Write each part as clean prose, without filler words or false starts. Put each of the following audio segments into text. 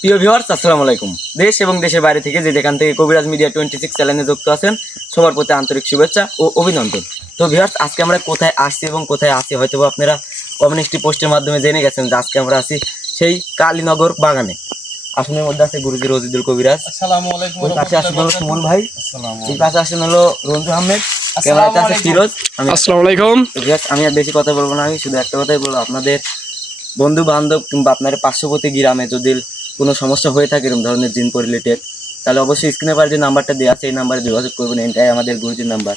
প্রিয় ভিউয়ার্স, আসসালামু আলাইকুম। দেশ এবং দেশের বাইরে থেকে যেখান থেকে কবিরাজ মিডিয়া 26 চ্যানেলে যুক্ত আছেন সবার প্রতি আন্তরিক শুভেচ্ছা ও অভিনন্দন। তো ভিউয়ার্স, আজকে আমরা কোথায় আসছি এবং কোথায় আছি হয়তো আপনারা কমিউনিটি পোস্টের মাধ্যমে জেনে গেছেন যে আজকে আমরা আছি সেই কালীনগর বাগানে। আসনের মধ্যে আছে গুরুজি রজিদুল কবিরাজ। আসসালামু আলাইকুম। ওই পাশে আসেন হলো সুমন ভাই, এই পাশে আসেন হলো রঞ্জু আহমেদ, ক্যামেরাতে আছে ফিরোজ। আসসালামু আলাইকুম। আমি আর বেশি কথা বলবো না, আমি শুধু একটা কথাই বলবো, আপনাদের বন্ধু বান্ধব কিংবা আপনার পার্শ্ববর্তী গ্রামে যদি কোনো সমস্যা হয়ে থাকে এরকম ধরনের জিন রিলেটেড, তাহলে অবশ্যই স্ক্রিনে পার যে নাম্বারটা দেওয়া আছে এই নাম্বারে যোগাযোগ করবেন। এটাই আমাদের গুরুজির নাম্বার।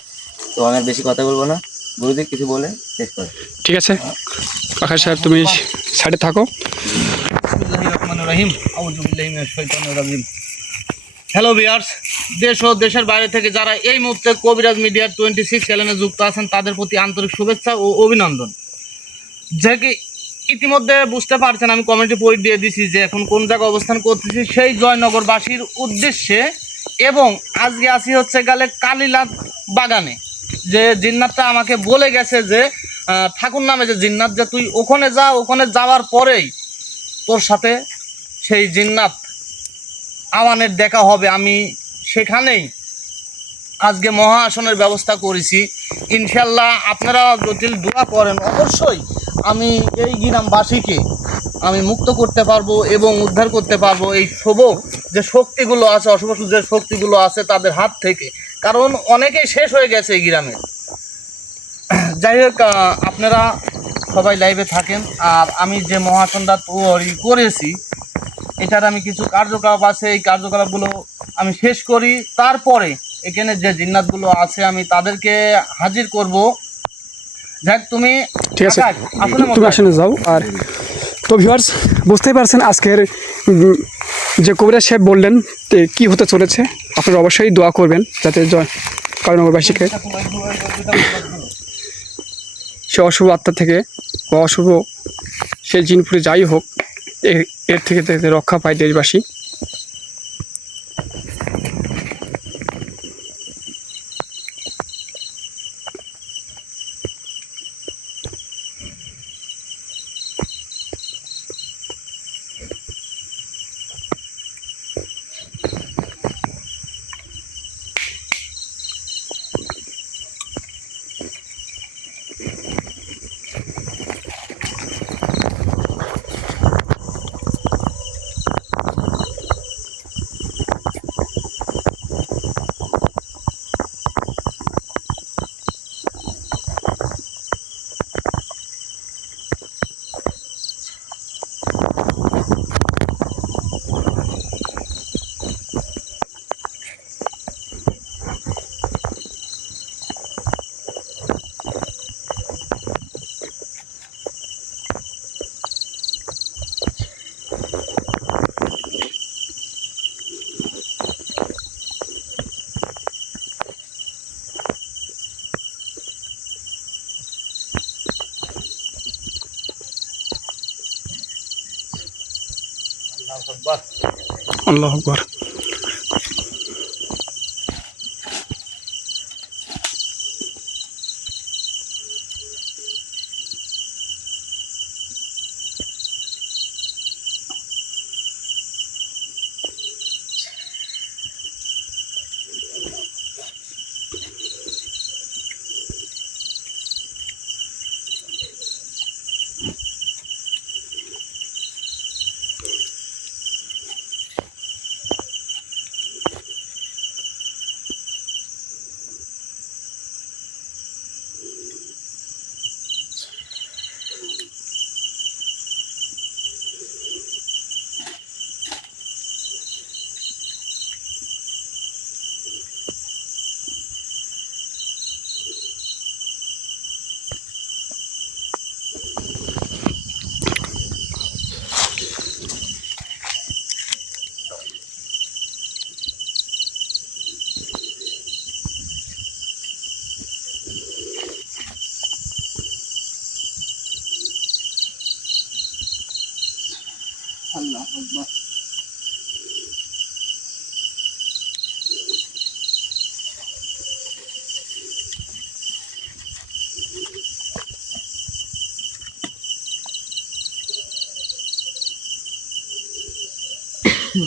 তো আমি আর বেশি কথা বলবো না, গুরুজি কিছু বলে শেষ করে। ঠিক আছে আকাশ সাহেব, তুমি সাইডে থাকো। হ্যালো ভিউয়ার্স, দেশ ও দেশের বাইরে থেকে যারা এই মুহূর্তে কবিরাজ মিডিয়ার 26 চ্যানেলে যুক্ত আছেন তাদের প্রতি আন্তরিক শুভেচ্ছা ও অভিনন্দন। যে কি ইতিমধ্যে বুঝতে পারছেন, আমি কমেন্টে পোস্ট দিয়ে দিছি যে এখন কোন জায়গায় অবস্থান করতেছি, সেই জয়নগরবাসীর উদ্দেশ্যে। এবং আজকে আসি হচ্ছে গেলে কালীনাথ বাগানে। যে জিন্নাতটা আমাকে বলে গেছে যে ঠাকুর নামে যে জিন্নাত, যে তুই ওখানে যা, ওখানে যাওয়ার পরেই তোর সাথে সেই জিন্নাত আওয়ানের দেখা হবে। আমি সেখানেই আজকে মহা আসনের ব্যবস্থা করেছি। ইনশাল্লাহ আপনারা যদি দোয়া করেন অবশ্যই আমি এই গ্রামবাসীকে আমি মুক্ত করতে পারবো এবং উদ্ধার করতে পারবো এই শুভ যে শক্তিগুলো আছে, অশুভ যে শক্তিগুলো আছে তাদের হাত থেকে। কারণ অনেকেই শেষ হয়ে গেছে এই গ্রামে। যাই হোক, আপনারা সবাই লাইভে থাকেন। আর আমি যে মহাসনটা তৈরি করেছি এটার আমি কিছু কার্যকলাপ আছে, এই কার্যকলাপগুলো আমি শেষ করি। তারপরে এখানে যে জিন্নাতগুলো আছে আমি তাদেরকে হাজির করব। যাক, তুমি ঠিক আছে, তুমি আসলে যাও। আর তো ভিউয়ার্স, বুঝতেই পারছেন আজকের যে কবিরাজ সাহেব বললেন কি হতে চলেছে। আপনারা অবশ্যই দোয়া করবেন যাতে কালীনগরবাসীকে সে অশুভ আত্মা থেকে বা অশুভ সে জিনপুরে যাই হোক এর থেকে রক্ষা পায় দেশবাসী। আল্লাহু আকবার। আল্লাহু আকবার। তো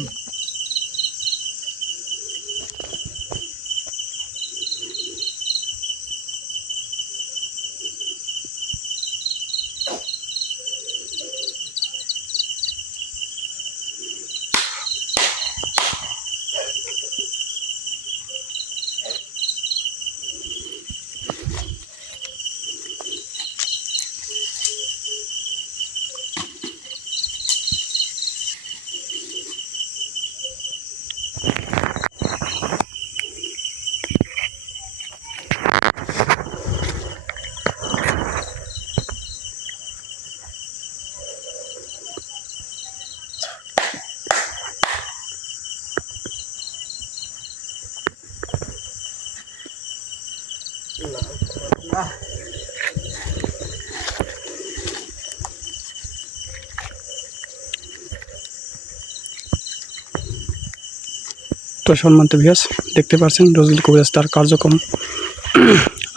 সম্মানিত ভিউয়ার্স, দেখতে পাচ্ছেন রজনীল কবিরাজ তার কার্যক্রম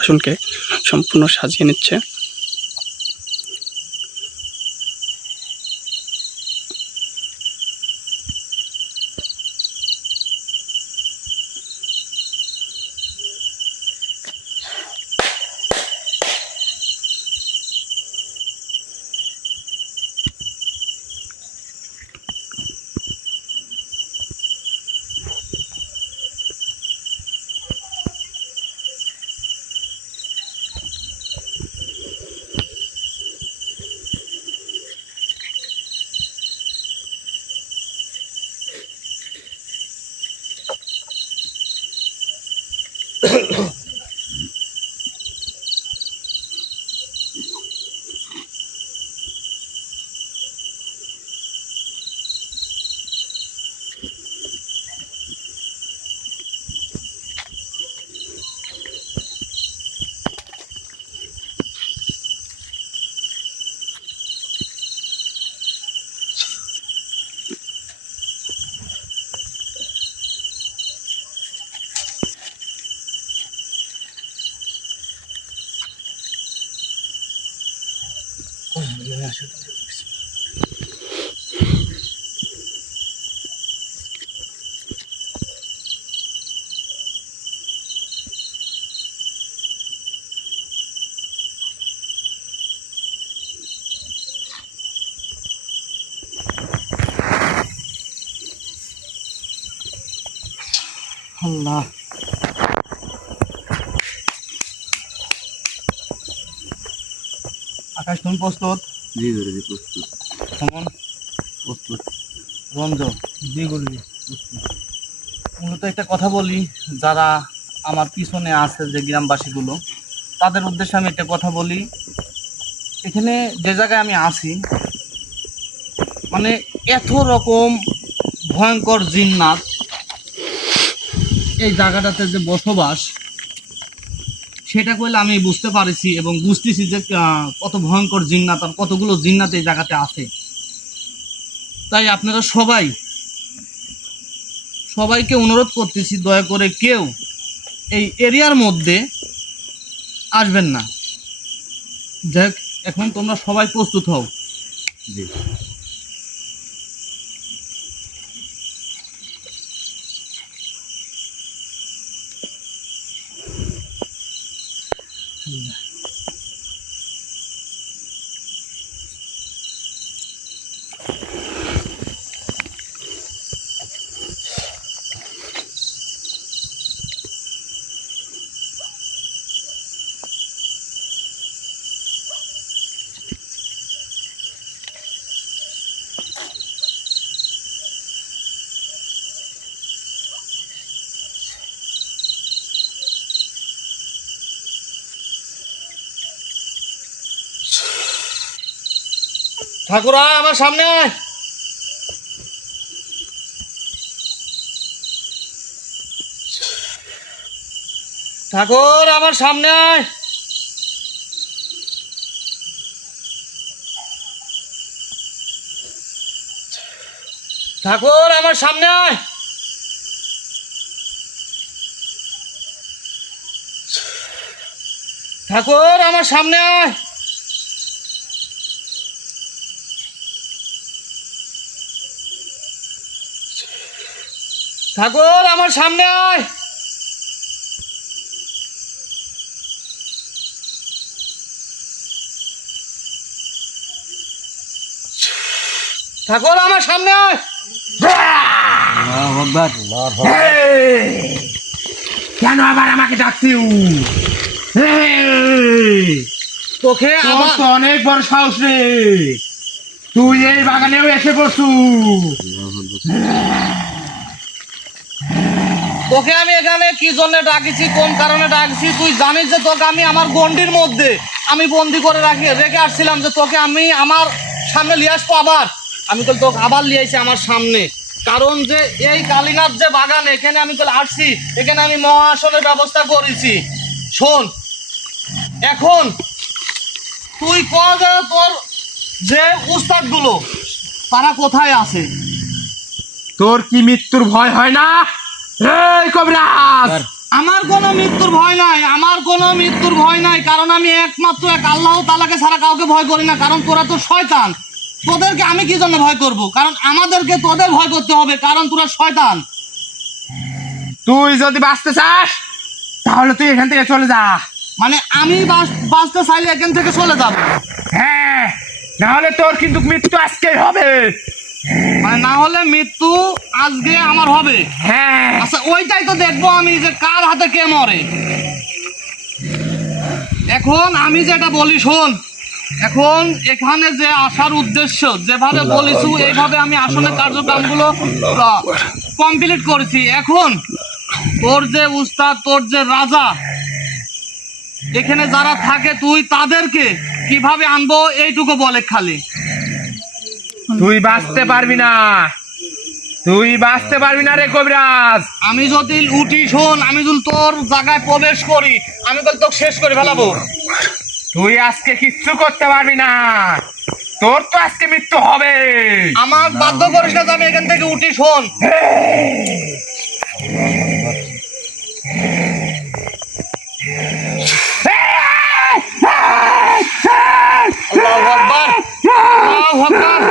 আসলকে সম্পূর্ণ সাজিয়ে নিচ্ছে। আল্লাহ, আকাশ তুমি প্রস্তুত? জি গুরুজি প্রস্তুত। সুমন প্রস্তুত, রঞ্জ জি গুরুজি প্রস্তুত। মূলত একটা কথা বলি, যারা আমার পিছনে আছে যে গ্রামবাসীগুলো, তাদের উদ্দেশ্যে আমি একটা কথা বলি। এখানে যে জায়গায় আমি আছি, মানে এত রকম ভয়ঙ্কর জিন্নাত এই জায়গাটাতে যে বসবাস, সেটা কইলে আমি বুঝতে পারছি এবং বুঝতেছি যে কত ভয়ঙ্কর জিন্নাত আর কতগুলো জিন্নাত এই জায়গাতে আছে। তাই আপনারা সবাইকে অনুরোধ করতেছি, দয়া করে কেউ এই এরিয়ার মধ্যে আসবেন না। যাক, এখন তোমরা সবাই প্রস্তুত হও। জি। ঠাকুরা আমার সামনে আয়। ঠাকুর আমার সামনে আয়। ঠাকুর আমার সামনে আয়। ঠাকুর আমার সামনে আয়। ঠাকুর আমার সামনে আয়। ঠাকুর আমার সামনে আয়। কেন আবার আমাকে ডাকছিস? তোকে আমার তো অনেক বড় সাহস রে, তুই এই বাগানেও এসে বসু। তোকে আমি এখানে কি জন্য ডাকিছি, কোন কারণে ডাকছি তুই জানিস যে তোকে আমি আমার গন্ডির মধ্যে আমি বন্দি করে রেখে আসছিলাম, যে তোকে আমি আমার সামনে নিয়ে আসবো। আবার আমি তো তোকে আবার নিয়ে আসি আমার সামনে, কারণ যে এই কালীনাথ যে বাগান এখানে আমি তো আসছি, এখানে আমি মহাসনের ব্যবস্থা করেছি। শোন, এখন তুই যে তোর যে উস্তাদ গুলো তারা কোথায় আছে? তোর কি মৃত্যুর ভয় হয় না? এই কবিরাজ, আমার কোনো মৃত্যুর ভয় নাই, আমার কোনো মৃত্যুর ভয় নাই, কারণ আমি একমাত্র এক আল্লাহ তাআলাকে ছাড়া কাউকে ভয় করি না। কারণ তোরা তো শয়তান, তোদেরকে আমি কি জন্য ভয় করব? কারণ আমাদেরকে তোদের ভয় করতে হবে, কারণ তোরা শয়তান। তুই যদি বাঁচতে চাস তাহলে তুই এখান থেকে চলে যা। মানে আমি বাঁচতে চাইলে এখান থেকে চলে যাব? হ্যাঁ, নাহলে তোর কিন্তু মৃত্যু আজকেই হবে। মানে না হলে মৃত্যু আজকে আমার হবে? হ্যাঁ, আচ্ছা, ওইটাই তো দেখবো আমি, যে কার হাতে কে মরে। এখন আমি যেটা বলি শোন, এখন এখানে যে আসার উদ্দেশ্য যেভাবে বলিস এইভাবে আমি আসলে কার্যক্রমগুলো কমপ্লিট করেছি। এখন তোর যে উস্তাদ, তোর যে রাজা, এখানে যারা থাকে তুই তাদেরকে কিভাবে আনবো এইটুকু বলে খালি। তুই বাঁচতে পারবি না, তুই বাঁচতে পারবি না রে কবিরাজ। আমি যদি উঠি শোন, আমি যদি তোর জায়গায় প্রবেশ করি, আমি তো তোকে শেষ করে ফেলাবো। তুই আজকে কিচ্ছু করতে পারবি না, তোর তো আজকে মৃত্যু হবে। আমার বাধ্য করিস না যে আমি এখান থেকে উঠি। শোন, আল্লাহু আকবার, আল্লাহু আকবার,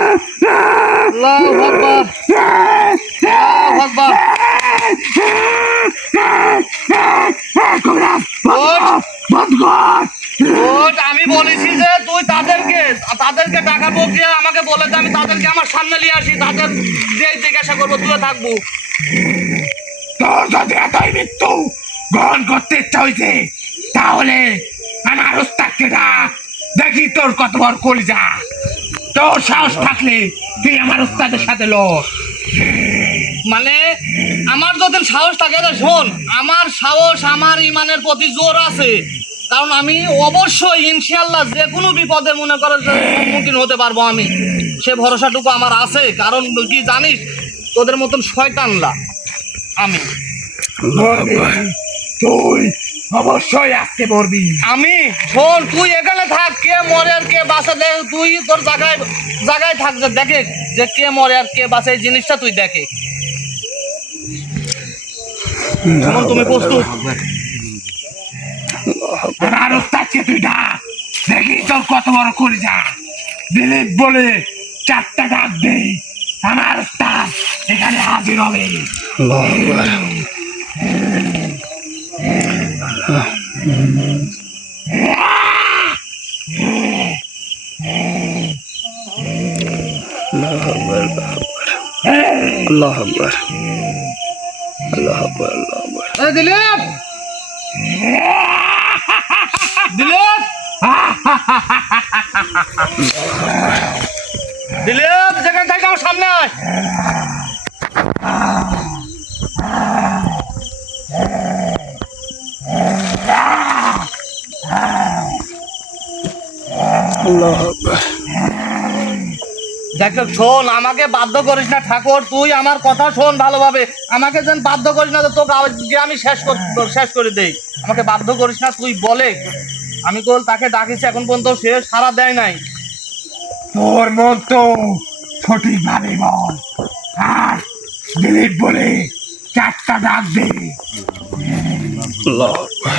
আল্লাহু আকবার, আল্লাহু আকবার। ওঠ, আমি বলেছি যে তুই তাদেরকে ডাকাবো, গিয়ে আমাকে বলে যে আমি তাদেরকে আমার সামনে নিয়ে আসি, তাদের দিয়ে জিজ্ঞাসা করবো, তুইও থাকবো। তোর যদি এতই মৃত্যু গ্রহণ করতে ইচ্ছা হয়েছে তাহলে আমার ওস্তাদকে ডাক, দেখি তোর কত বড় কলিজা। তোর সাহস থাকলে তুই আমার ওস্তাদের সাথে লড়। মানে আমার যদি সাহস থাকে না, শোন, আমার সাহস আমার ইমানের প্রতি জোর আছে, কারণ আমি অবশ্যই ইনশাআল্লাহ যে কোনো বিপদে মনে করো যে সম্মুখীন হতে পারবো আমি, সে ভরসাটুকু আমার আছে। কারণ কি জানিস, তোদের মতন শয়তানলা আমি। তুই অবশ্যই আজকে মরবি। আমি শোন, তুই এখানে থাক, কে মরে আর কে বাঁচে তুই তোর জায়গায় থাক, যে দেখে যে কে মরে আর কে বাঁচে, এই জিনিসটা তুই দেখে। যেমন তুমি প্রস্তুত? আমার ওস্তাদকে তুই ডাক, দেখি তোর কত বড় কলিজা। দিলীপ বলে 4টা ডাক দে, আমার ওস্তাদ এখানে হাজির হবে। আল্লাহ আকবার, আল্লাহ আকবার, আল্লাহ আকবার। এই দিলীপ, দিলীপ, দিলীপ, যেখানে থাকি আমার সামনে আয়। আল্লাহ আকবার। দেখ শোন, আমাকে বাধ্য করিস না ঠাকুর, তুই আমার কথা শোন ভালোভাবে। আমাকে যেন বাধ্য করিস না, তোকে আজকে আমি শেষ করে দেই। আমাকে বাধ্য করিস না, তুই বলে। আমি তো তাকে ডাকিছি, এখন পর্যন্ত সে সাড়া দেয় নাই। তোর মন তো সঠিক ভাবে বল, আর দিলীপ বলে 4টা ডাক দে। আল্লাহ আকবার।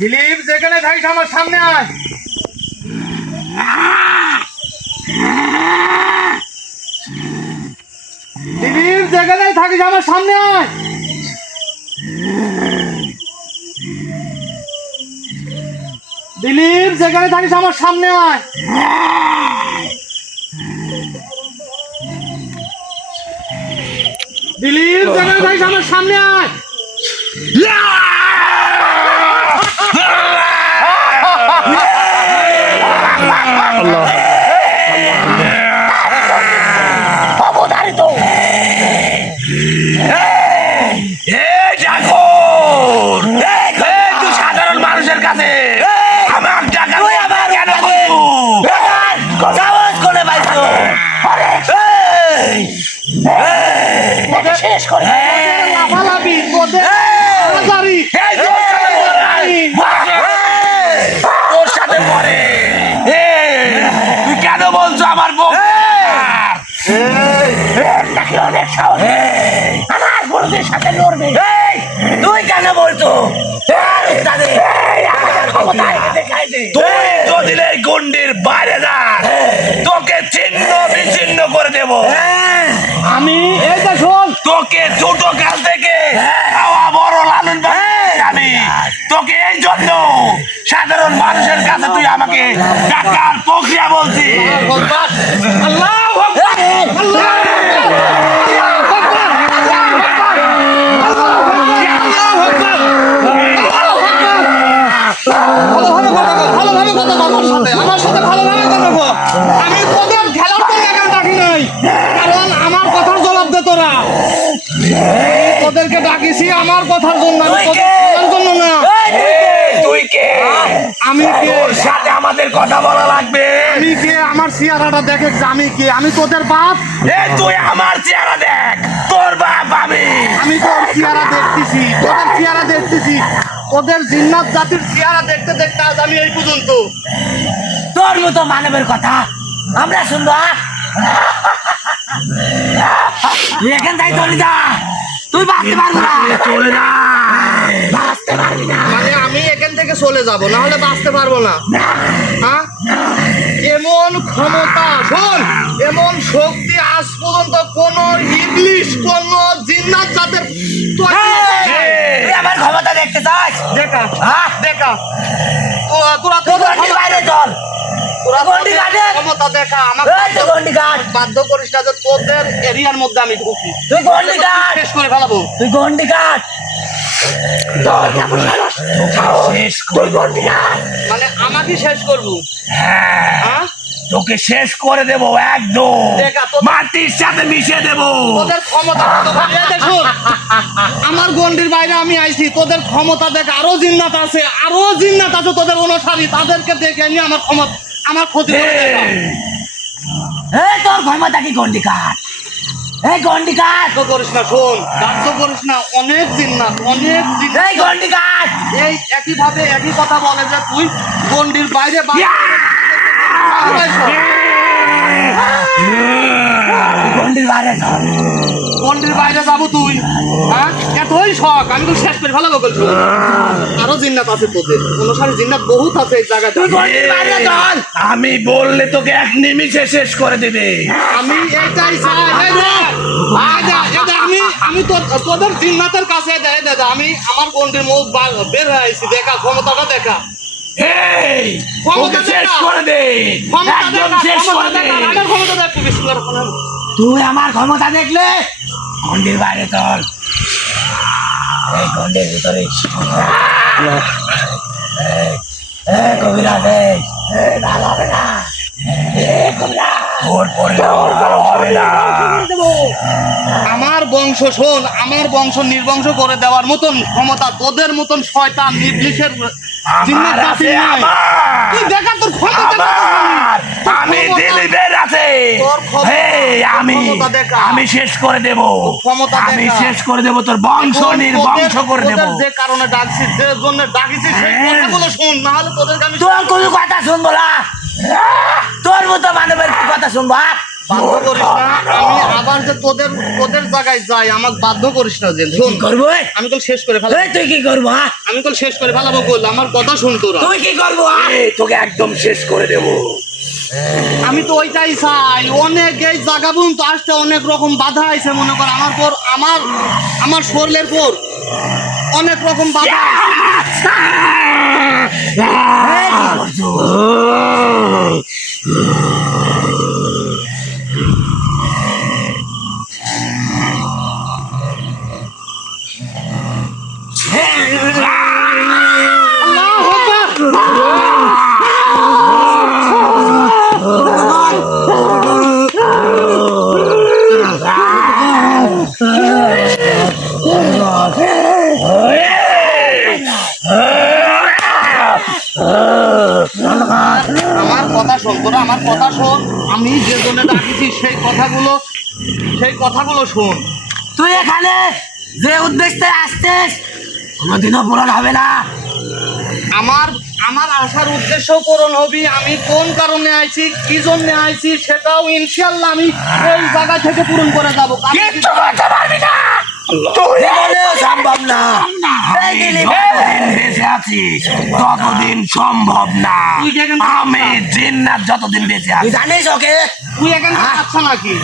দিলীপ যেখানে থাকিস আমার সামনে আয়। দিলীপ যেখানে থাকিস আমার সামনে আয়। দিলীপ যেখানে থাকিস আমার সামনে আয়। দিলীপ যেখানে থাকিস আমার সামনে আয়। অবধারিত এই ঠাকুর, এই তুই সাধারণ মানুষের কাছে আমার টাকা কেন সাহস করে পাইছো? শেষ করে লাফালাফি তোদের তাড়াতাড়ি। তোর সাথে পরে তুই কেন বলছো আমার বউ? অনেক সাহস, আমার বড়দের সাথে লড়বে। তুই কেন বলছো? তুই যদি এই গন্ডির বাইরে যাস তোকে ছিন্ন বিচ্ছিন্ন করে দেব। আমি এইটা শোন, তোকে ছোট কাল থেকে খাওয়া বড় লালন পালন আমি তোকে এই জন্য সাধারণ মানুষের কাছে তুই আমাকে টাকার প্রক্রিয়া বলছিস। আল্লাহু আকবার, আল্লাহু ভালোভাবে কথা বল আমার সাথে ভালোভাবে কথা বল। আমি তোদের খেলার তো একা ডাকি নাই, কারণ আমার কথার জবাব দে তোরা। তোদেরকে ডাকিছি আমার কথার জন্য, আমি তোদের খেলার জন্য না। তুই কে? আমি কে? তোর সাথে আমাদের কথা বলা লাগবে। আমি কে? আমার চেহারাটা দেখে আমি কে? আমি তোদের বাপ। তুই আমার চেহারা দেখ, তোর বাপ আমি। আমি তোর চেহারা দেখতেছি, তোদের চেহারা দেখতেছি, তোদের জিন্নাত জাতির চেহারা দেখতে দেখতে আজ আমি এই পর্যন্ত। তোর মতো মানবের কথা আমরা শুনবো? তুই এখান থেকে চলে যা, তুই বাঁচতে পারবি না। চলে যা, বাঁচতে পারবি না। মানে আমি এখান থেকে চলে যাব, না হলে বাঁচতে পারবো না? হ্যাঁ, এমন ক্ষমতা, শোন, এমন শক্তি আজ পর্যন্ত কোন ইংলিশ কোন জিন্নাত জাতের তুই আমার ক্ষমতা দেখতে চাস? দেখা দেখা তোরা বাইরে চল, তোরা গন্ডি কাটে। ক্ষমতা দেখা আমাকে গন্ডি কাট, বাধ্য করিস না যে তোদের এরিয়ার মধ্যে আমি ঢুকি। তুই গন্ডি কাট, শেষ করে ফেলাবো। তুই গন্ডি কাট, শেষ করে গন্ডি কাট। মানে আমাকে শেষ করবো? হ্যাঁ, তোকে শেষ করে দেবো একদম, দেখা তো মাটির সাথে মিশিয়ে দেবো। তোদের ক্ষমতা কতখানি? এই দেখ, শোন, আমার গন্ডির বাইরে আমি আইছি, তোদের ক্ষমতা দেখ। আরো জিন্নাত আছে, আরো জিন্নাত আছে তোদের অনুসারী, তাদেরকে দেখে নিয়ে আমার ক্ষমতা, আমার ক্ষতি করে দেখা। তোর ক্ষমতা কি? গন্ডি কাট, এই গন্ডি কাট। বাধ্য করিস না, শোন, বাধ্য করিস না। অনেক জিন্নাত, অনেক জিন্নাত এই গন্ডি কাট। এই একইভাবে একই কথা বলে যে তুই গন্ডির বাইরে গন্ডির বাইরে চল, গন্ডির বাইরে যাবো তুই? হ্যাঁ, এতই শখ, আমি তো শেষ করে ফেলাবো বলছো। আরো জিন্নাত আছে তোদের অনুসারী, জিন্নাত বহুত আছে এই জায়গায়। গন্ডির বাইরে চল। আমি বললে তোকে এক নিমিষে শেষ করে দেবে। আমি এটাই চাই। এই দেখ, আমি তোদের জিন্নাতের কাছে দাদা, আমি আমার গন্ডির মুখ বের হয়ে আইছি, দেখা ক্ষমতাটা দেখা। এই ওকে শেষ করে দে, একদম শেষ করে দে। আমার ক্ষমতা দেখ, বিসমিল্লাহির রহমানির রহিম। তুই আমার ক্ষমতা দেখলে গন্ডির বাইরে চল, এই গন্ডির ভিতরে কবিরাজ, ভালো হবে না। ওর পড়লে ওর ভালো হবে না। আমার বংশ, শোন, আমার বংশ নির্বংশ করে দেওয়ার মতন ক্ষমতা তোদের মতন শয়তান ইবলিশের জিন্নাত জাতির নাই। তুই দেখা তোর ক্ষমতা আমি দিলীপের আছে, আমি শেষ করে দেব, আমি শেষ করে দেব, তোর বংশ নির্বংশ করে দেব। যে কারণে ডাকছিস, যে জন্য ডাকছিস, সেই কথাগুলো শোন, না হলে তোদেরকে আমি তোর কোনো কথা শুনবো না, তোর মতো মানবের কি কথা শুনবো? বাধ্য করিস না, আমি আবার যে তোদের তোদের জায়গায় যাই, আমাকে বাধ্য করিস না যে শোন, করবো আমি কল শেষ করে ফেলাবো, তুই কি করবো? আমি কল শেষ করে ফেলাবো, কল আমার কথা শুন তোরা, তুই কি করবো? তোকে একদম শেষ করে দেবো। আমি তো ওইটাই চাই। অনেক এই জায়গা পর্যন্ত আসতে অনেক রকম বাধা আইছে, মনে কর আমার পর আমার শরীরের পর অনেক রকম বাধা আইছে। আমার কথা শোন তোরা, আমার কথা শোন, আমি যে জন্য ডাকিছি সেই কথাগুলো শোন। তুই এখানে যে উদ্দেশ্যে আসছিস কোনোদিনও পূরণ হবে না। আমার আসার উদ্দেশ্য পূরণ হবে। আমি কোন কারণে আইছি, কি জন্য আইছি, সেটাও ইনশাআল্লাহ আমি এই জায়গা থেকে পূরণ করে যাবো। কিচ্ছু করতে পারবি না, তুই বলেও সম্ভব না। যতদিন বেঁচে আছিস ততদিন সম্ভব না। তুই কি এখানে আমি জিন্নাত যতদিন বেঁচে আছি। জানিস ওকে? তুই এখানে বাচ্চা নাকি?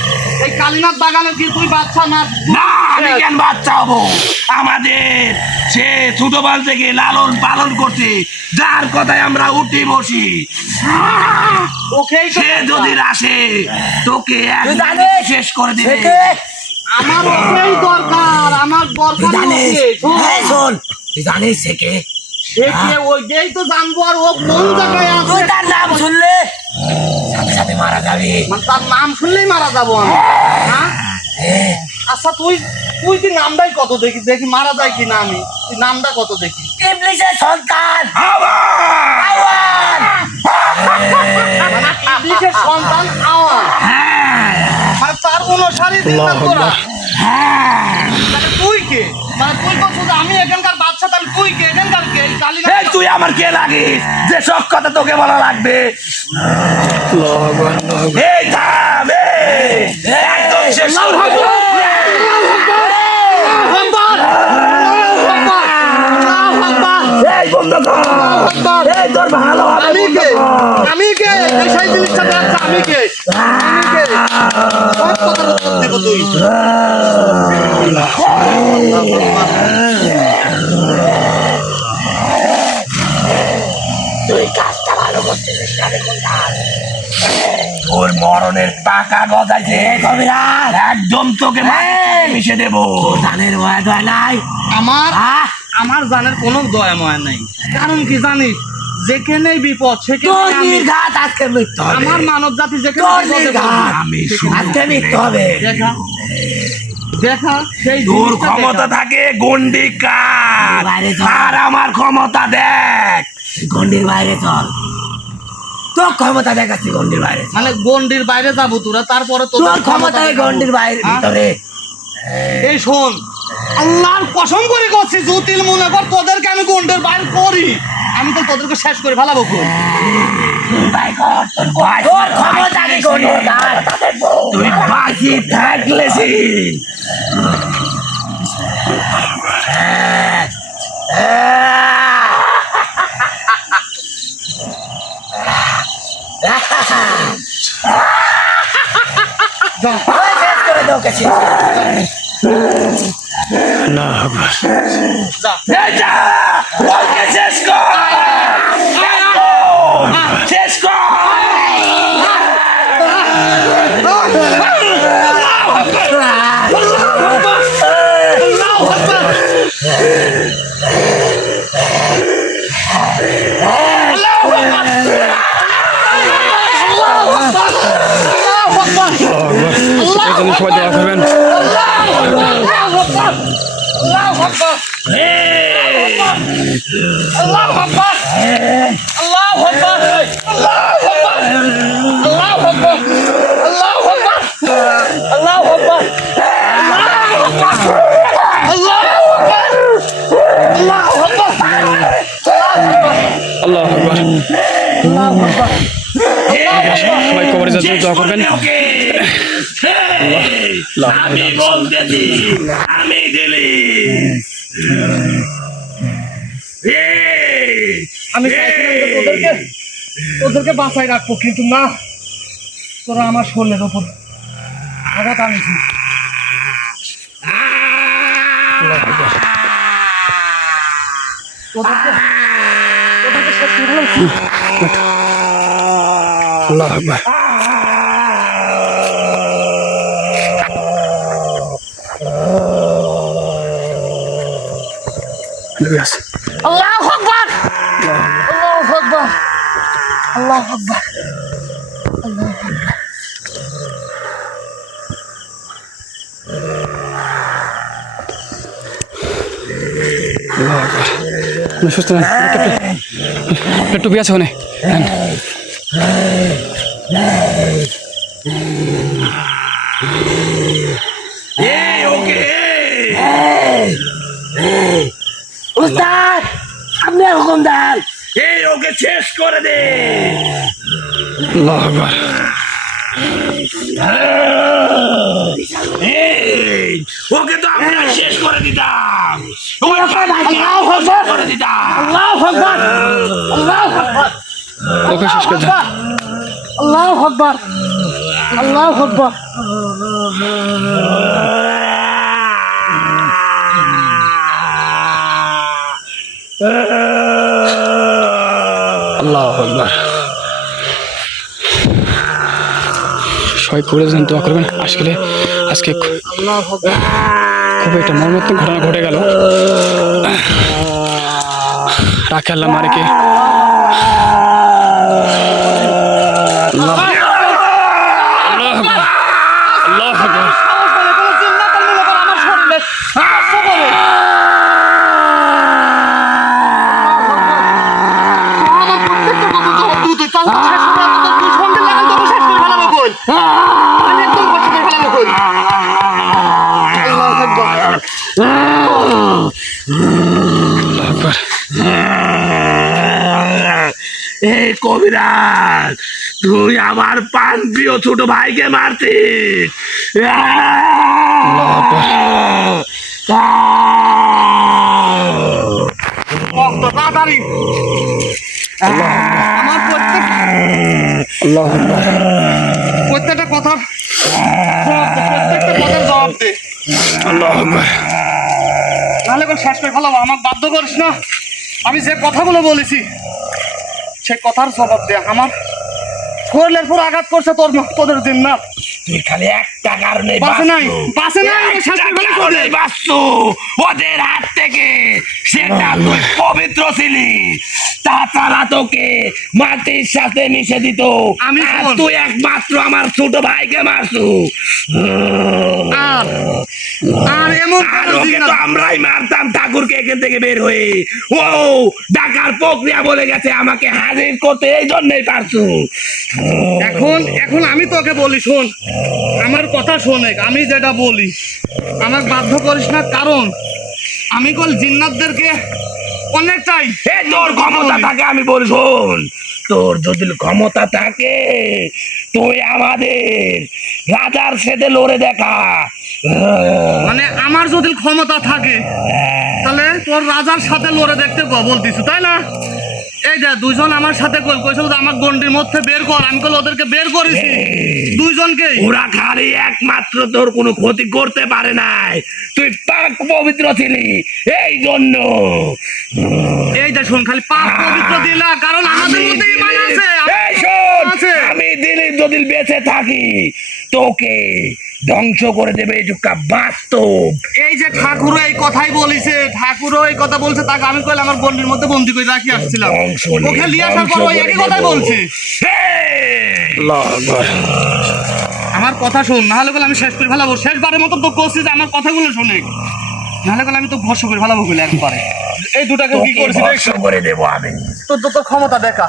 এই কালীনাথ বাগানে কি তুই বাচ্চা না? না, আমি কেন বাচ্চা হবো? আমাদের সে ছোটবেলা থেকে লালন পালন করছে, যার কথায় আমরা উঠি বসি। ওকেই তো সে যদি আসে তোকে একদম শেষ করে দিবে। আমার ওকেই দরকার, আমার দরকার ওকে। শোন, তুই জানিস সে কে? সে কে? ওইটাই তো জানবো। আর ও কোন জায়গায় আছে? তুই তার নাম শুনলে সাথে সাথে মারা যাবি। মানে তার নাম শুনলেই মারা যাবো আমি? হ্যাঁ? আচ্ছা তুই কি নামটাই কত দেখি, দেখি মারা যায় কি না আমি? তুই নামটা কত দেখি? ইবলিসের সন্তান আওয়ান। মানে ইবলিসের সন্তান আওয়ান। মানে তার অনুসারী জিন্নাত করা। মানে তুই কে? মানে তুই বলছো যে আমি এখানকার বাচ্চা, তাহলে তুই কে? এখানকার কে? এই তুই আমার কে লাগিস যে সব কথা তোকে বলা লাগবে? এই থাম, একদম শেষ করে দেব। এই বন্ধ কর, এই তোর ভালো হবে। আমি কে? আমি কে? এই সেই জিনিসটা দেখছ, আমি কে? আমি কে? সব কথার উত্তর দেব তুই। তুই কাজটা ভালো করছিস না, দেখুন তোর মরণের টাকা গজাইছে কবিরাজ, একদম তোকে মিশে দেবো। ধানের ভয় দয় নাই আমার জানের কোনো দয়া ময়া নাই। কারণ কি জানিস, যেখানেই বিপদ সেখানে আমি। আজকে মৃত্যু হবে। আমার মানব জাতি যেখানে বিপদে পড়বে, আজকে মৃত্যু হবে। দেখা সেই তোর জিনিসটা ক্ষমতা দেখা। থাকে গন্ডি কাট, আর আমার ক্ষমতা দেখ। গন্ডির বাইরে চল, তোর ক্ষমতা দেখাচ্ছি গন্ডির বাইরে। মানে গন্ডির বাইরে যাবো তোরা, তারপরে তোর ক্ষমতায় গন্ডির বাইরে ভিতরে। এই শোন, আল্লাহর কসম করে করছি, জুতিল মনে কর তোদেরকে আমি গন্ডির বাইরে করি, আমি তো তোদেরকে শেষ করে ফেলাবো। তোর ক্ষমতা কি গন্ডির বাইরে? তুই বাকি থাকলে শেষ কর, শেষ কর। সবাই দোয়া করবেন। আল্লাহু আকবার। সবাই কবরে যাতে দোয়া করবেন। আমি বলতেছি আমি দিলি আমি চাইছিলাম যে তোদেরকে বাঁচাই রাখবো, কিন্তু না, তোরা আমার শরীরের ওপর আঘাত আনিস। তোদেরকে শেষ করে ফেলছি। আল্লাহু আকবার। বিয়ার্স, আল্লাহু আকবার, আল্লাহু আকবার, আল্লাহু আকবার। আপনি সুস্থ নেন, একটু বিয়ার্স হনে উস্তাদ আপনি হুকুম দেন, এই ওকে শেষ করে দে। আল্লাহু আকবার। ওকে তো আমরা শেষ করে দিতাম, করে দিতাম। ওকে শেষ করে দেন। আল্লাহু আকবার, আল্লাহু আকবার। আল্লাহু আকবার। সবাই করে যেন দোয়া করবেন। আজকে খুব একটা মর্মান্তিক ঘটনা ঘটে গেল। রাখে আল্লাহ মারেকে। এই কবিরাজ, তুই আমার পান প্রিয় ছোট ভাইকে মারছিস। তাড়াতাড়ি আমার প্রত্যেকটা কথার জবাব দে। নাহলে কোন শেষ করে ফেলাবো। আমাকে বাধ্য করিস না। আমি যে কথাগুলো বলেছি সে কথার জবাব দে। আমার শরীরের পর আঘাত করছে তোদের দিন না। তুই খালি একটা কারণে বাঁচে নাই বাঁচতো ওদের হাত থেকে, সেটা তুই পবিত্র ছিলি। তাছাড়া তোকে মাটির সাথে মিশে দিত। আর তুই একমাত্র আমার ছোট ভাইকে মারছু। আর এমন ওকে তো আমরাই মারতাম ঠাকুরকে এখান থেকে বের হয়ে। ও ডাকার প্রক্রিয়া বলে গেছে, আমাকে হাজির করতে এই জন্যই পারছু। এখন আমি তোকে বলি, শোন আমার কথা শোনে। আমি যেটা বলি আমাকে বাধ্য করিস না, কারণ আমি কল জিন্নাতদেরকে অনেকটাই তোর ক্ষমতা থাকে। আমি বলি শোন, তোর যদি ক্ষমতা থাকে তুই আমাদের রাজার সাথে লড়ে দেখা। মানে আমার যদি ক্ষমতা থাকে তাহলে তোর রাজার সাথে লড়ে দেখতে বলতিস, তাই না? এই যে দুইজন আমার সাথে কইছিল যে আমার গন্ডির মধ্যে বের কর। আমি কল ওদেরকে বের করেছি দুইজনকে। ওরা খালি একমাত্র তোর কোনো ক্ষতি করতে পারে নাই, তুই পাক পবিত্র ছিলি এই জন্য। এই যে শোন, খালি পাক পবিত্র দিলা, কারণ আমাদের মধ্যে ঈমান আছে। এই শোন, আমি দিলিপ যদি বেঁচে থাকি তোকে ধ্বংস করে দেবে, এটুকা বাস্তব। এই যে ঠাকুরও এই কথাই বলিছে, ঠাকুরও এই কথা বলছে। তাকে আমি কইলে আমার গন্ডির মধ্যে বন্দি করে রাখি আসছিলাম, ওকে নিয়ে আসার পর ওই একই কথাই বলছে। আমার কথা শোন, নাহলে বলে আমি শেষ করে ফেলাবো। শেষবারের মতো তো করছি যে আমার কথাগুলো শুনে, নাহলে বলে আমি তো ভস্য করে ফেলাবো বলে একবারে। এই দুটাকে কি করছি করে দেবো আমি। তোর ক্ষমতা দেখা।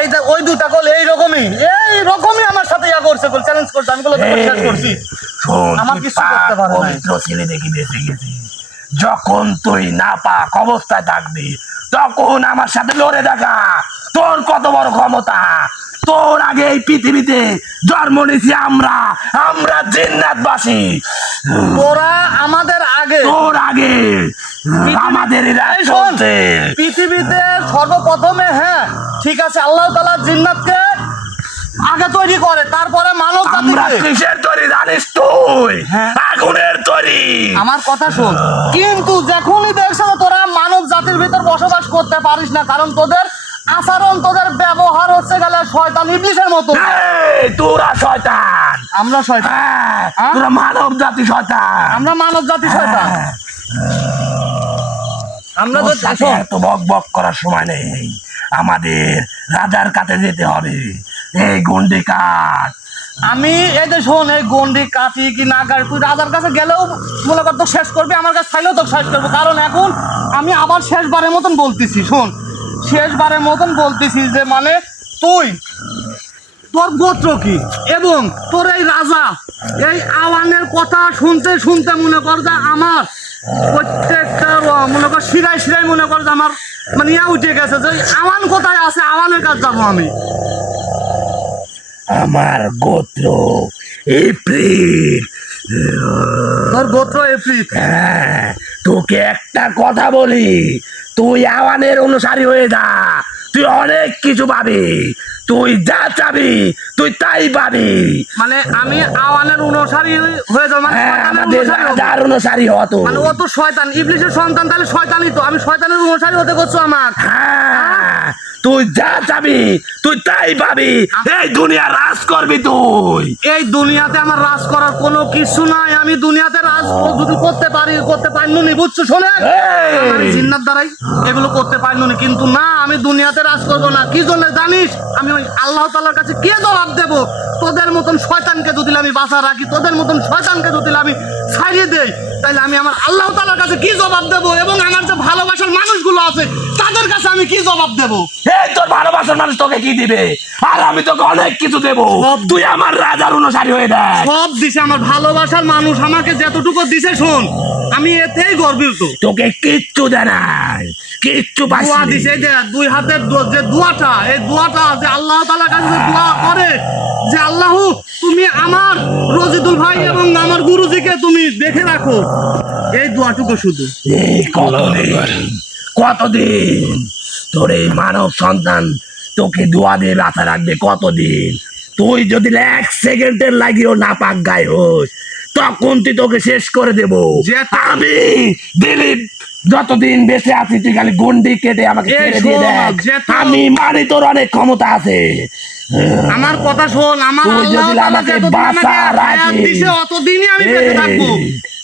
এই যে ওই দুটা কল এইরকমই আমার সাথে ইয়া করছে, চ্যালেঞ্জ করছে। আমি বলে শেষ করছি, শোন, আমার কিছু করতে পারে না। পবিত্র ছেলে দেখি বেঁচে গেছি, যখন তুই নাপাক অবস্থায় থাকবি তখন আমার সাথে লড়ে দেখা। তোর কত বড় ক্ষমতা! তোর আগে এই পৃথিবীতে জন্ম নিয়েছি আমরা, আমরা জিন্নাতবাসী। তোরা আমাদের আগে, তোর আগে আমাদের এই শোন, পৃথিবীতে সর্বপ্রথমে, হ্যাঁ ঠিক আছে, আল্লাহ তাআলা জিন্নাতকে আগে তৈরি করে, তারপরে মানব আমরা জাতিকে। কিসের তৈরি জানিস তুই? হ্যাঁ। আগুনের তৈরি। আমার কথা শোন, কিন্তু যখনই দেখছো তোরা মানব জাতির ভিতর বসবাস করতে পারিস না, কারণ তোদের আচরণ, তোদের ব্যবহার হচ্ছে গেলে শয়তান ইবলিসের মতো। এই, তোরা শয়তান। আমরা শয়তান, হ্যাঁ, তোরা মানব জাতি শয়তান। আমরা মানব জাতি শয়তান। আমরা তো তোর সাথে এত বক বক করার সময় নেই, আমাদের রাজার কাছে যেতে হবে। এই গন্ডি কাঠ। আমি এই যে শোন, এই গন্ডি কাটি কি না কাটি, তুই রাজার কাছে গেলেও মনে কর তো শেষ করবি, আমার কাছে থাকলেও তো শেষ করবো। কারণ এখন আমি আবার শেষবারের মতন বলতেছি, শোন, শেষবারের মতন বলতেছি যে মানে তুই, তোর গোত্র কি এবং তোর এই রাজা, এই আওয়ানের কথা শুনতে শুনতে মনে কর যে আমার প্রত্যেকটা মনে কর শিরায় শিরায় মনে কর যে আমার মানে ইয়া উঠে গেছে যে আওয়ান কোথায় আছে, আওয়ানের কাছে যাবো আমি। আমার গোত্র এপ্রিল। তোর গোত্র এপ্রিল। হ্যাঁ, তোকে একটা কথা বলি, তুই আওয়ানের অনুসারী হয়ে যা, তুই অনেক কিছু পাবি। তুই যা চাবি তুই তাই পাবি। মানে আমি আওয়ানের অনুসারী হয়ে যাবো, মানে হ্যাঁ, শয়তানের আমাদের অনুসারী হবো। রাজার অনুসারী হতো। মানে ও তো শয়তান, ইবলিসের সন্তান, তাহলে শয়তানই তো, আমি শয়তানের অনুসারী হতে করছো আমার। হ্যাঁ, তুই যা চাবি তুই তাই পাবি। এই দুনিয়া রাজ করবি তুই। এই দুনিয়াতে আমার রাজ করার কোনো কিছু নাই, আমি দুনিয়াতে রাজ যদি করতে পারি, করতে পারিনি, বুঝছো? শোনে, এই! আমি জিন্নাত দ্বারাই এগুলো করতে পারিনি, কিন্তু না, আমি দুনিয়াতে রাজ করবো না। কি জন্য জানিস? আমি ওই আল্লাহ তাআলার কাছে কে জবাব দেব? তোদের মতন শয়তানকে যদি আমি বাঁচা রাখি, তোদের মতন শয়তানকে যদি আমি ছাড়িয়ে দেই, তাহলে আমি আমার আল্লাহ তাআলার কাছে কি জবাব দেব? এবং আমার যে ভালোবাসার মানুষগুলো আছে তাদের কাছে আমি কি জবাব দেব? এই তোর ভালোবাসার মানুষ তোকে কি দিবে? আর আমি তোকে অনেক কিছু দেবো। সব। তুই আমার রাজার অনুসারী হয়ে দেখ। সব দিছে আমার ভালোবাসার মানুষ, আমাকে যতটুকু দিছে, শোন, আমি এতেই গর্বিত। তোকে কিচ্ছু দেয় নাই, কিচ্ছু দোয়া পাইনি। দিছে, এই যে দুই হাতের যে দোয়াটা, এই দোয়াটা যে আল্লাহ তাআলার কাছে যে দোয়া করে যে আল্লাহ তুমি আমার রজিদুল ভাই এবং আমার গুরুজিকে তুমি দেখে রাখো, এই দোয়াটুকু শুধু। এই কতদিন তোর এই মানব সন্তান তোকে দোয়া দিয়ে বাঁচা রাখবে? কতদিন? তুই যদি 1 সেকেন্ডের লাগিও না পাক গায়ে হোস, তখন তুই তোকে শেষ করে দেব। আমি দিলীপ যতদিন বেঁচে আছি তুই খালি গন্ডি কেটে আমাকে এই ছেড়ে দিয়ে শোন, দেখ। যেহেতু- আমি মানি তোর অনেক ক্ষমতা আছে। আমার কথা শোন, আমার তুই আল্লাহ যদি তাআলা আমাকে যতদিন আমাকে বাঁচা হায়াত রাখিস, দিছে অতদিনই আমি বেঁচে থাকবো।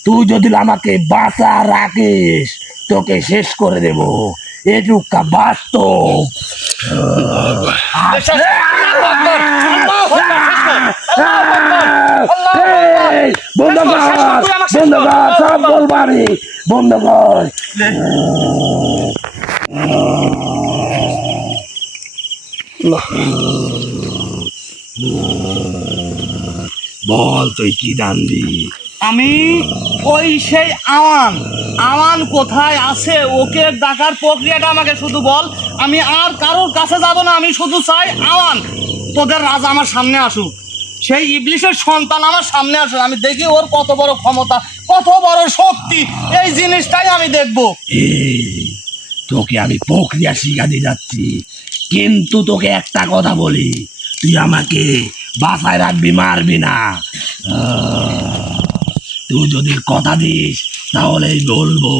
তুই যদি আমাকে বাঁচা রাখিস তোকে শেষ করে দেব। এটুকা বাস্তব। এই, বন্ধ কর, বন্ধ কর, সব বলবো আমি, বন্ধ কর। বল তুই কি জানবি? আমি ওই সেই আওয়ান কোথায় আছে, ওকে ডাকার প্রক্রিয়াটা আমাকে শুধু বল। আমি আর কারোর কাছে যাব না, আমি শুধু চাই আওয়ান তোদের রাজা আমার সামনে আসুক, সেই ইবলিসের সন্তান আমার সামনে আসুক, আমি দেখি ওর কত বড় ক্ষমতা, কত বড় শক্তি, এই জিনিসটাই আমি দেখবো। তোকে আমি প্রক্রিয়া শিখাতে যাচ্ছি, কিন্তু তোকে একটা কথা বলি, তুই আমাকে বাসায় রাখবি, মারবি না। তুই যদি কথা দিস তাহলেই বলবো।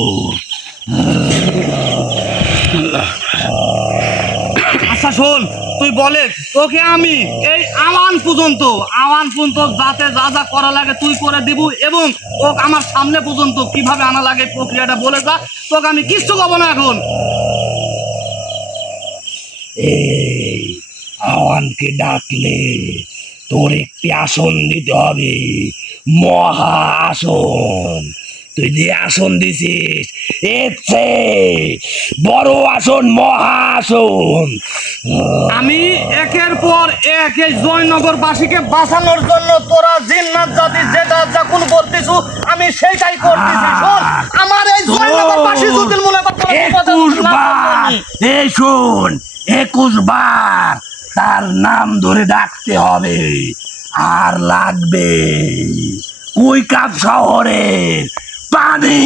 আচ্ছা শোন, তুই বলে তোকে আমি এই আওয়ান পর্যন্ত যাতে যা যা করা লাগে তুই করে দিব, এবং ও আমার সামনে পর্যন্ত কিভাবে আনা লাগে প্রক্রিয়াটা বলে যা, তোকে আমি কিচ্ছু করবো না এখন। এই আওয়ানকে ডাকলে তোর একটি আসন দিতে হবে, মহা আসন। তুই যে আসন দিছিস এর চেয়ে বড় আসন, মহা আসন। আমি একের পর এক এই জয়নগরবাসীকে বাঁচানোর জন্য তোরা জিন্নাত জাতি যেটা যখন বলতেছু আমি সেইটাই করতেছি। শোন, আমার এই এই শোন, 21 বার তার নাম ধরে ডাকতে হবে। আর লাগবে কুইকাপ শহরের পানি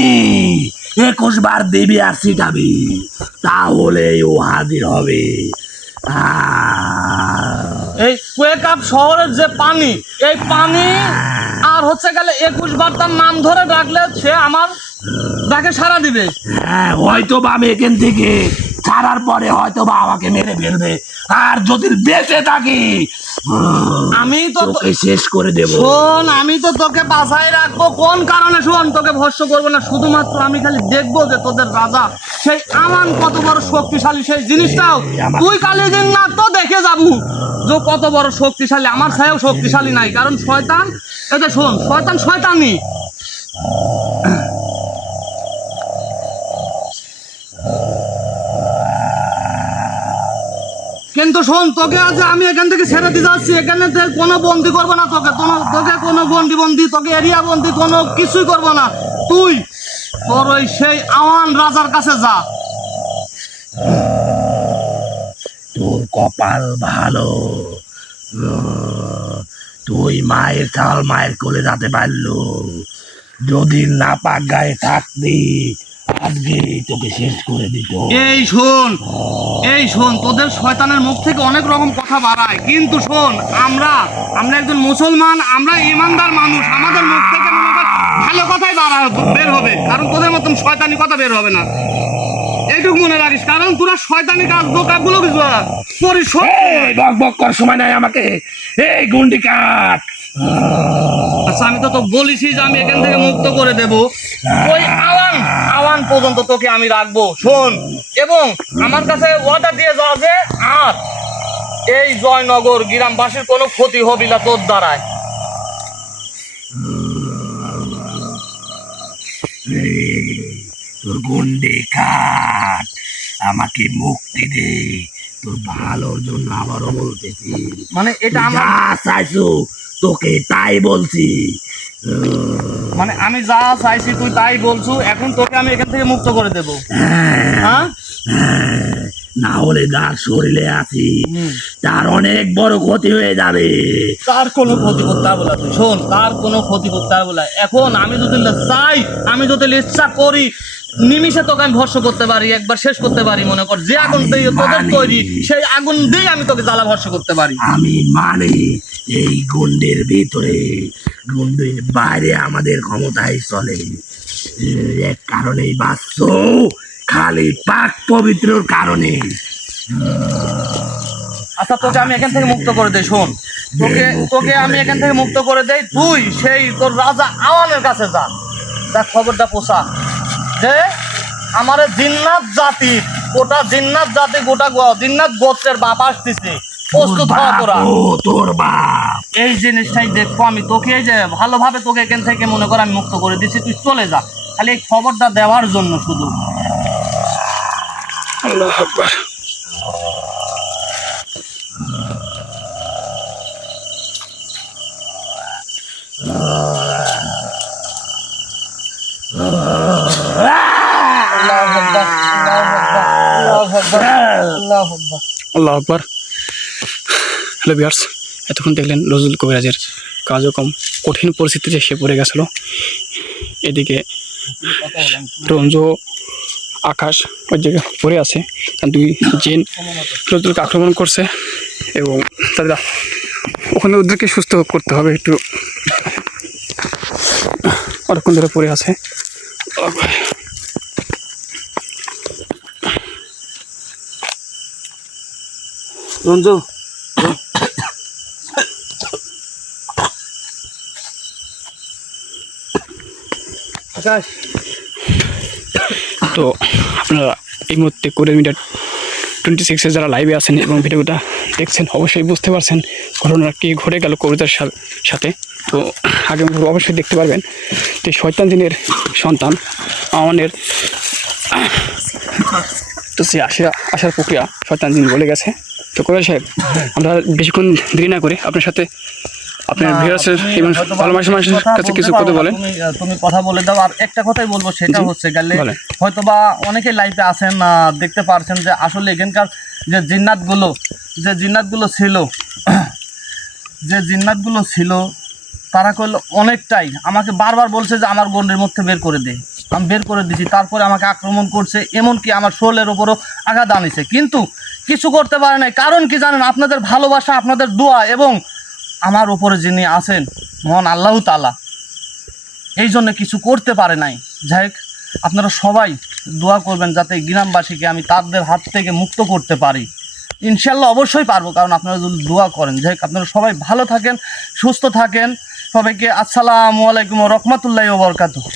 21 বার দিবি আর ছিটাবি, তাহলে ও হাজির হবে। এই ওয়েক আপ শহরের যে পানি, এই পানি আর হচ্ছে গেলে 21 বার তার নাম ধরে ডাকলে সে আমার ডাকে সাড়া দিবে। হ্যাঁ, হয়তো বা আমি এখান থেকে ছাড়ার পরে হয়তো বা আমাকে মেরে ফেলবে, আর যদি বেঁচে থাকি আমি তো তোকে শেষ করে দেব। শোন, আমি তো তোকে বাঁচাই রাখবো। কোন কারণে? শোন, তোকে ভস্য করবো না, শুধুমাত্র আমি খালি দেখবো যে তোদের রাজা সেই আমান কত বড় শক্তিশালী। সেই জিনিসটাও তুই কালি দিন না তো দেখে যাবো যে কত বড় শক্তিশালী। আমার ছায়াও শক্তিশালী নাই, কারণ শয়তান, এটা শোন, শয়তান শয়তানি। কিন্তু শোন, তোকে আজ আমি এখান থেকে ছেড়ে দিতে যাচ্ছি। এখানে কোনো বন্দি করবো না তোকে, তোকে কোনো বন্দি তোকে এরিয়া বন্দি কোনো কিছুই করবো না। তুই তোর ওই সেই আওয়ান রাজার কাছে যা। তোর কপাল ভালো, তুই মায়ের চাল মায়ের কোলে যেতে পারলো। যদি না পাক গায়ে থাকতি আজকে তোকে শেষ করে দিত। এই শোন, তোদের শয়তানের মুখ থেকে অনেক রকম কথা বাড়ায়, কিন্তু শোন, আমরা একজন মুসলমান, আমরা ইমানদার মানুষ, আমাদের মুখ থেকে মনে কর ভালো কথাই বের হবে, কারণ তোদের মতন শয়তানি কথা বের হবে না। এইটুকু মনে রাখিস, কারণ তোরা শয়তানি কাজ দোকাগুলো পরিশোধ। বক বক কর সময় নাই আমাকে, এই গুন্ডি কাট। আচ্ছা, আমি তো বলিসই যে আমি এখান থেকে মুক্ত করে দেব। ওই আওয়ান পর্যন্ত তোকে আমি রাখবো। শোন, এবং আমার কাছে ওয়াদা দিয়ে যাওয়া যে আর এই জয়নগর গ্রামবাসীর কোনো ক্ষতি হবে না তোর দ্বারায়। তোর গুন্ডি কাট, আমাকে মুক্তি দে, তোর ভালোর জন্য আবারও বলতেছি। মানে এটা আমার চাইছো তোকে তাই বলছি। মানে আমি যা চাইছি তুই তাই বলছু, এখন তোকে আমি এখান থেকে মুক্ত করে দেব। হ্যাঁ, না হলে যার শরীরে আছি তার অনেক বড় ক্ষতি হয়ে যাবে। তার কোনো ক্ষতি করতে হবে না। তুই শোন, তার কোনো ক্ষতি করতে হবে না। এখন আমি যদি চাই, আমি যদি ইচ্ছা করি, নিমিষে তোকে আমি ভস্য করতে পারি, একবার শেষ করতে পারি। মনে কর যে আগুন দিয়ে তোদের তৈরি, সেই আগুন দিয়ে আমি তোকে জ্বালা ভস্য করতে পারি। আমি মানে এই গুন্ডের ভিতরে, গুন্ডের বাইরে আমাদের ক্ষমতাই চলে। এক কারণেই বাঁচছ, খালি পাক পবিত্রর কারণে। আচ্ছা, তোকে আমি এখান থেকে মুক্ত করে দেই। শোন, তোকে আমি এখান থেকে মুক্ত করে দেই। তুই সেই তোর রাজা আওয়ানের কাছে যা, তার খবরটা পোষা যে আমার জিন্নাত জাতি, গোটা জিন্নাত জাতি, গোটা জিন্নাত গোত্রের বাপ আসতেছে, প্রস্তুত হওয়া তোরা। তোর বাপ এই জিনিসটাই দেখবো আমি। তোকে এই যে ভালোভাবে তোকে এখান থেকে মনে কর আমি মুক্ত করে দিচ্ছি, তুই চলে যা, খালি এই খবরটা দেওয়ার জন্য শুধু। আল্লাহু আকবার। আল্লাহু আকবার। হ্যালো ভিউয়ার্স, এতক্ষণ দেখলেন নজরুল কবিরাজের কার্যক্রম কঠিন পরিস্থিতিতে সে পড়ে গেছিল। এদিকে রঞ্জু, আকাশ ওই জায়গায় পড়ে আছে, দুই জিন নজরুলকে আক্রমণ করছে এবং তাদের ওখানে ওদেরকে সুস্থ করতে হবে। একটু অনেকক্ষণ ধরে পড়ে আছে। রঞ্জু, আকাশ, তো আপনারা এই মুহূর্তে কোরিয়ান মিডিয়া 26-এ যারা লাইভে আছেন এবং ভিডিওটা দেখছেন, অবশ্যই বুঝতে পারছেন ঘটনা কী ঘটে গেল কবিতার সাথে। তো আগামী অবশ্যই দেখতে পারবেন। তো শয়তান জিনের সন্তান আমানের, তো সে আসার প্রক্রিয়া শয়তান জিন বলে গেছে। তো কবির সাহেব, আমরা বেশিক্ষণ দেরি না করে আপনার সাথে আপনার ভিউয়ার্সের এবং ভালোবাসা মানুষের কাছে কিছু কথা বলেন। তুমি কথা বলে দাও। আর একটা কথাই বলবো, সেটা হচ্ছে গেলে বলেন। হয়তো বা অনেকে লাইভে আছেন, দেখতে পারছেন যে আসলে এখানকার যে জিন্নাতগুলো ছিল তারা করলো অনেকটাই আমাকে বারবার বলছে যে আমার গন্ডের মধ্যে বের করে দে। আমি বের করে দিছি, তারপরে আমাকে আক্রমণ করছে, এমনকি আমার শোলের ওপরও আঘাত আনিছে, কিন্তু কিছু করতে পারে নাই। কারণ কি জানেন? আপনাদের ভালোবাসা, আপনাদের দোয়া এবং আমার উপরে যিনি আছেন মহান আল্লাহ তাআলা, এই জন্য কিছু করতে পারে নাই। যাই হোক, আপনারা সবাই দোয়া করবেন যাতে গ্রামবাসীকে আমি তাদের হাত থেকে মুক্ত করতে পারি। ইনশাল্লাহ অবশ্যই পারবো, কারণ আপনারা যদি দোয়া করেন। যাই হোক, আপনারা সবাই ভালো থাকেন, সুস্থ থাকেন। সবাইকে আসসালামু আলাইকুম ওয়া রাহমাতুল্লাহি ওয়া বারাকাতুহু।